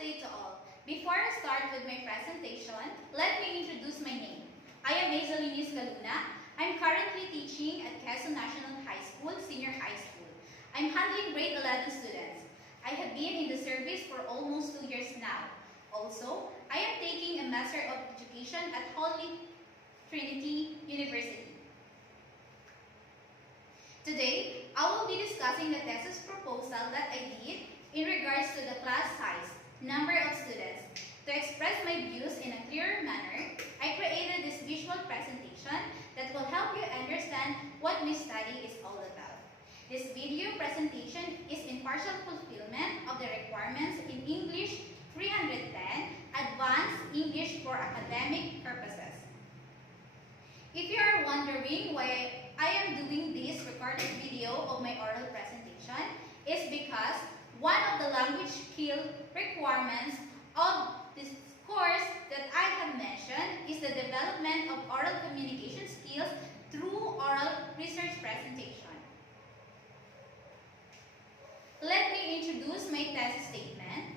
day to all. Before I start with my presentation, let me introduce my name. I am Eunice. I'm currently teaching at Quezon National High School, Senior High School. I'm handling grade 11 students. I have been in the service for almost 2 years now. Also, I am taking a Master of Education at Holy Trinity University. Today, I will be discussing the thesis proposal that I did in regards to the class size, number of students. To express my views in a clearer manner, I created this visual presentation that will help you understand what my study is all about. This video presentation is in partial fulfillment of the requirements in English 310, Advanced English for Academic Purposes. If you are wondering why I am doing this recorded video of my oral presentation, is because one of the language skill requirements of this course that I have mentioned is the development of oral communication skills through oral research presentation. Let me introduce my thesis statement.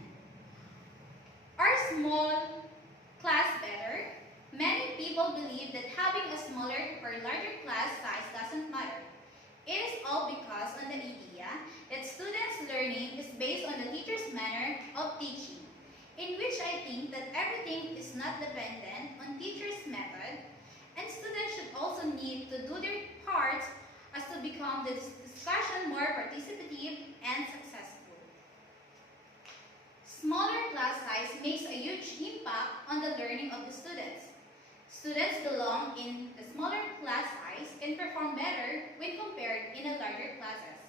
Are small class better? Many people believe that having a smaller or larger class size doesn't matter. It is all because of the idea that students' learning is based on the teacher's manner of teaching, in which I think that everything is not dependent on teacher's method, and students should also need to do their parts as to become the discussion more participative and successful. Smaller class size makes a huge impact on the learning of the students. Students belong in the smaller class size can perform better when compared in the larger classes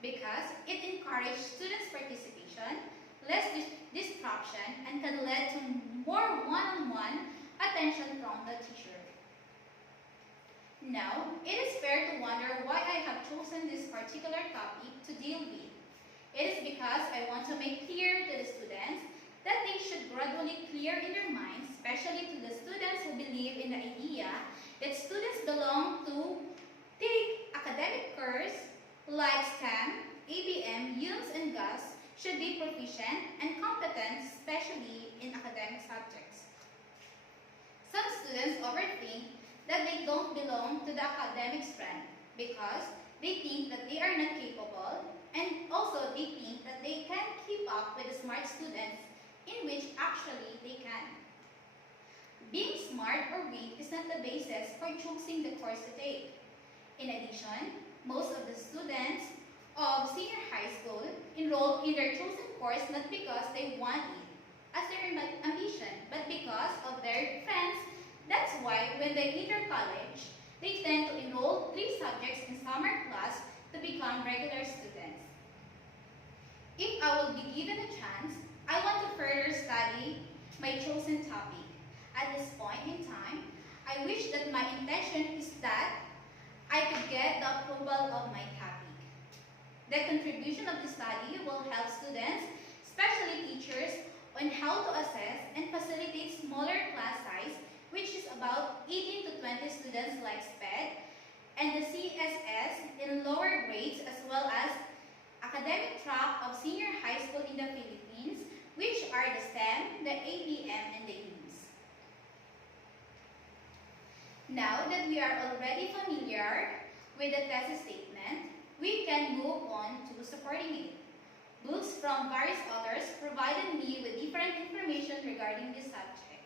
because it encourages students' participation, less distraction, and can lead to more one-on-one attention from the teacher. Now, it is fair to wonder why I have chosen this particular topic to deal with. It is because I want to make clear to the students that they should gradually clear in their minds, especially to the students who believe in the idea that students belong to take academic courses like STEM, ABM, Eunice, and GUS should be proficient and competent, especially in academic subjects. Some students overthink that they don't belong to the academic strand because they think that they are not capable, and also they think that they can't keep up with the smart students, in which actually they can. Being smart or weak is not the basis for choosing the course to take. In addition, most of the students of senior high school enroll in their chosen course not because they want it as their ambition, but because of their friends. That's why when they enter college, they tend to enroll 3 subjects in summer class to become regular students. If I will be given a chance, I want to further study my chosen topic. At this point in time, I wish that my intention is that I could get the approval of my topic. The contribution of the study will help students, especially teachers, on how to assess and facilitate smaller class size, which is about 18 to 20 students like SPED, and the CSS in lower grades as well as academic track of senior high school in the Philippines, which are the STEM, the ABM, and the Eunice. Now that we are already familiar with the thesis statement, we can move on to supporting it. Books from various authors provided me with different information regarding this subject.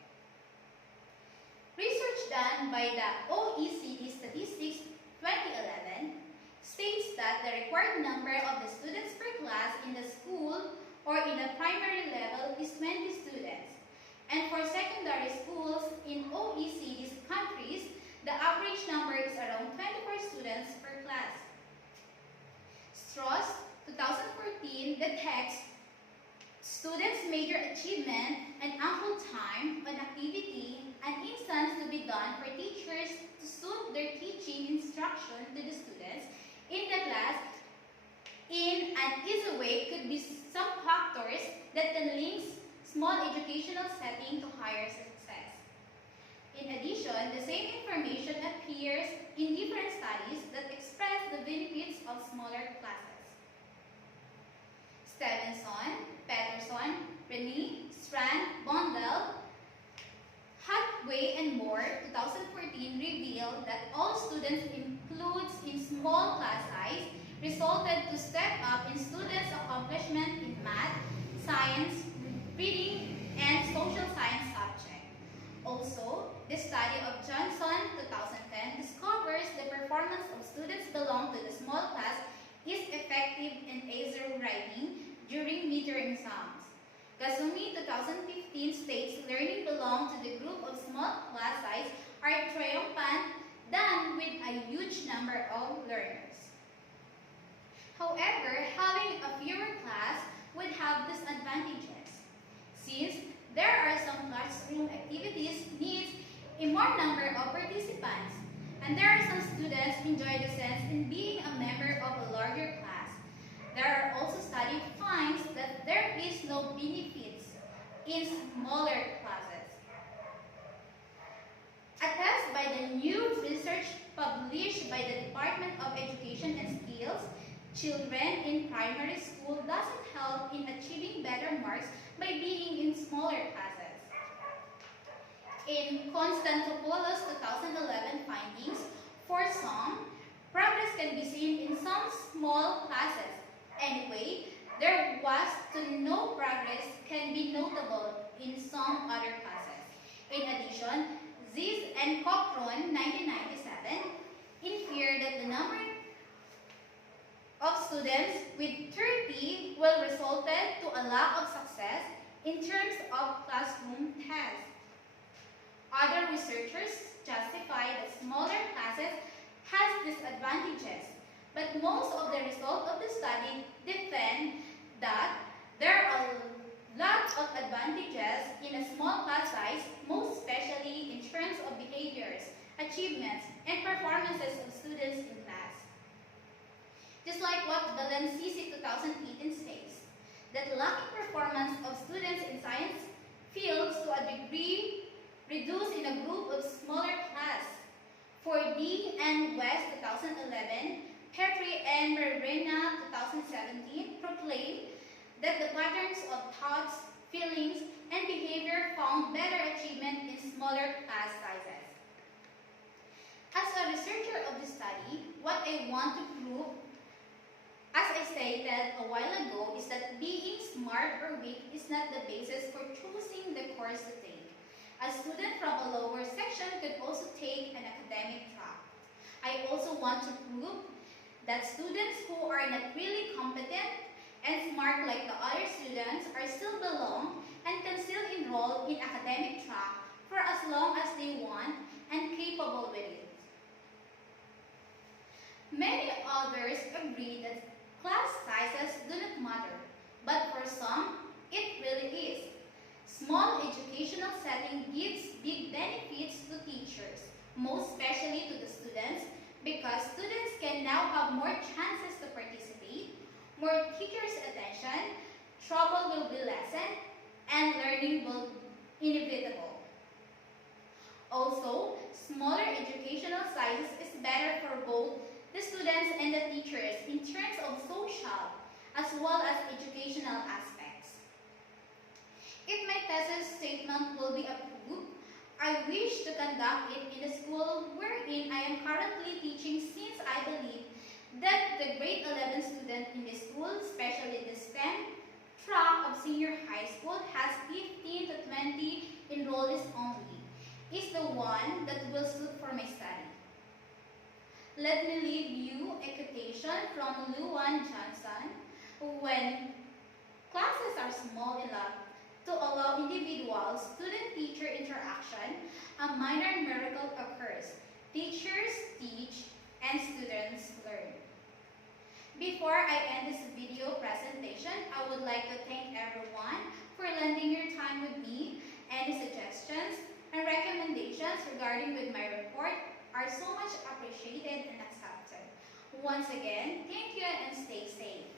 Research done by the OECD Statistics 2011 states that the required number of the students per class in the school or in the primary level is 20 students. And for secondary schools in OECD countries, the average number is around 24 students per class. Strauss, 2014, detects students' major achievement and ample time on activity and instance to be done for teachers to suit their teaching instruction to the students in the class in an easy way could be some factors that can link small educational setting to higher success. In addition, the same information appears in different studies that express the benefits of smaller classes. Stevenson, Peterson, Rennie, Strand, Bondel, Hathaway, and Moore, 2014, revealed that all students includes in small class size resulted to step up in students' accomplishment in math, science, reading, and social science subject. Also, the study of Johnson, 2010, discovers the performance of students belong to the small class is effective in Yzle writing during midterm exams. Kazumi, 2015, states learning belong to the group of small class size are triumphant than with a huge number of learners. However, having a fewer class would have disadvantages, since there are some classroom activities needs a more number of participants, and there are some students enjoy the sense in being a member of a larger class. There are also study finds that there is no benefits in smaller classes. A test by the new research published by the Department of Education and Skills, children in primary school doesn't help in achieving better marks by being in smaller classes. In Constantopoulos' 2011 findings, for some, progress can be seen in some small classes. Anyway, there was to no progress can be notable in some other classes. In addition, Yzle and Cochrane, 1997, inferred that the number of students with 30 will result to a lack of success in terms of classroom tests. Other researchers justify that smaller classes has disadvantages, but most of the results of the study defend that there are a lot of advantages in a small class size, most especially in terms of behaviors, achievements, and performances of students in class. Just like what Balancisi 2018 says, that lacking performance of students in science fields to a degree reduced in a group of smaller class. For D and West 2011, Petrie and Marina 2017 proclaimed that the patterns of thoughts, feelings, and behavior found better achievement in smaller class sizes. As a researcher of the study, what I want to prove, as I stated a while ago, is that being smart or weak is not the basis for choosing the course to take. A student from a lower section could also take an academic track. I also want to prove that students who are not really competent and smart like the other students are still belong and can still enroll in academic track for as long as they want and capable with it. Many others agree that class sizes do not matter, but for some, it really is. Small educational setting gives big benefits to teachers, most especially to the students, because students can now have more chances to participate, more teachers' attention, trouble will be lessened, and learning will be inevitable. Also, smaller educational sizes is better for both the students and the teachers in terms of social as well as educational aspects. If my thesis statement will be approved, I wish to conduct it in the school wherein I am currently teaching, since I believe that the grade 11 student in the school, especially the STEM track of senior high school, has 15 to 20 enrollees only, is the one that will suit for my study. Let me leave you a quotation from Luan Johnson: when classes are small enough to allow individual student-teacher interaction, a minor miracle occurs. Teachers teach and students learn. Before I end this video presentation, I would like to thank everyone for lending your time with me. Any suggestions and recommendations regarding with my report are so much appreciated and accepted. Once again, thank you and stay safe.